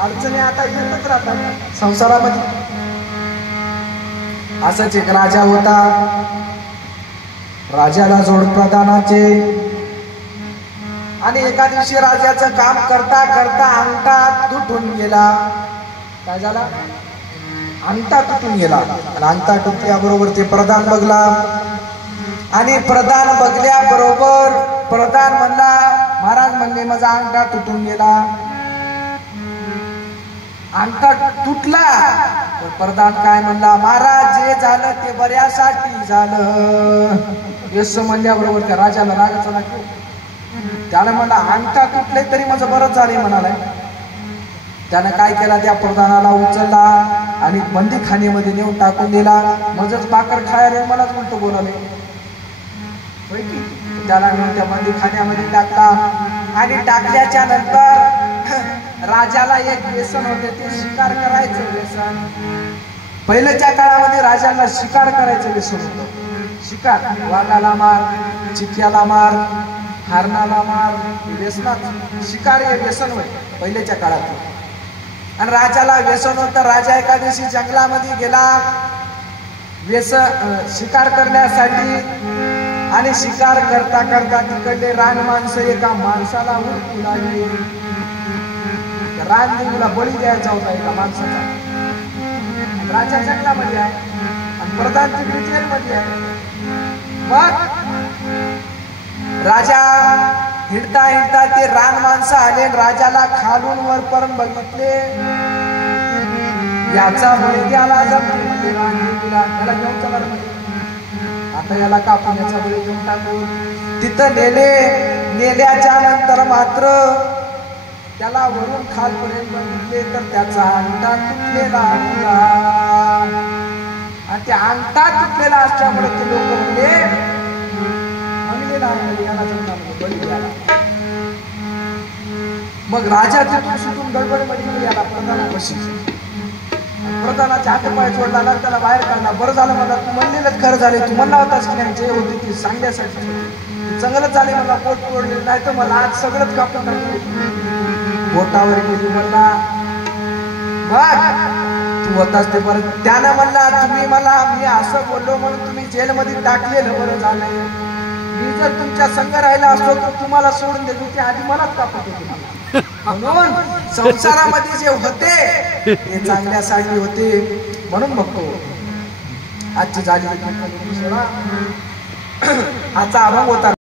अडचणी आता येतच राहतात संसारामध्ये। असंच एक राजा होता, राजाला जोड प्रधानाचे, आणि एका दिवशी राजाचं काम करता करता अंगठा तुटून गेला। काय झाला? अंगठा तुटून गेला। आणि अंगठा तुटल्याबरोबर ते प्रधान बघला, आणि प्रधान बघल्याबरोबर प्रधान म्हणला, महाराज म्हणले माझा अंगठा तुटून गेला। अंगठा तुटला तर प्रधान काय म्हणला, महाराज जे झालं ते बऱ्यासाठी झालं। यश म्हणल्याबरोबर त्या राजाला रागच आला। त्याला म्हणला अंगठा तुटले तरी माझं बरंच झाले म्हणालाय। त्यानं काय केला, त्या प्रधानाला उचलला आणि बंदीखान्यामध्ये नेऊन टाकून दिला। मजच भाकर खायला मलाच उलट बोलाले। त्याला नेऊन त्या बंदीखान्यामध्ये टाकला, आणि टाकल्याच्या नंतर राजाला एक व्यसन होते, ते शिकार करायचं व्यसन। पहिल्याच्या काळामध्ये राजाला शिकार करायचं व्यसन होतं। शिकार, वाघाला मार, चिक्याला मार, हरणाला मार, व्यसनात शिकार हे व्यसन होते पहिल्याच्या काळात। आणि राजाला व्यसन होतं। राजा एका दिवशी जंगलामध्ये गेला शिकार करण्यासाठी, आणि शिकार करता करता तिकडले रान माणसं एका माणसाला हुडकू लागली। रानदेवीला बळी द्यायचा होता एका माणसाचा। राजा जंगलामध्ये आहे आणि प्रधान तिकडे जेलमध्ये आहे। मग राजा हिंडता हिंडता ते रान माणसं आले, राजाला खालून वरपर्यंत बघितले। याचा बळी द्यायला जमते रानदेवीला, त्याला घेऊन चला आता याला कापून याचा बळी घेऊन टाकू। तिथं नेल्याच्या नंतर मात्र त्याला वरून खालपर्यंत बघितले तर त्याचा अंगठा तुटलेला होता। आणि त्या अंगठा तुटलेला असल्यामुळे ते लोक म्हणले याला जमणार बळी द्यायला। मग राजा तिथून सुटून गडबडमध्ये याला प्रधानापाशी, प्रधानाच्या हातपाय जोडला ना, त्याला बाहेर काढला। बरं झालं मला, तू म्हणलेलंच खरं झाले, तू म्हणला होतास की नाही जे होते ती सांगण्यासाठी चांगलंच झाले, मला पोट तोडले नाही तर मला आज सगळंच कापून टाकले। बोटावर गेली म्हणला, बघ तू होतास ते बरं। त्यानं म्हणला तुम्ही मला मी असं बोललो म्हणून तुम्ही जेलमध्ये टाकलेलं बरं झालंय। मी जर तुमच्या संग राहिला असतो तर तुम्हाला सोडून देत होते, आधी मलाच कापत होते। म्हणून संसारामध्ये जे होते ते चांगल्यासाठी होते। म्हणून बघतो आजची झाली आजचा अभंग होता।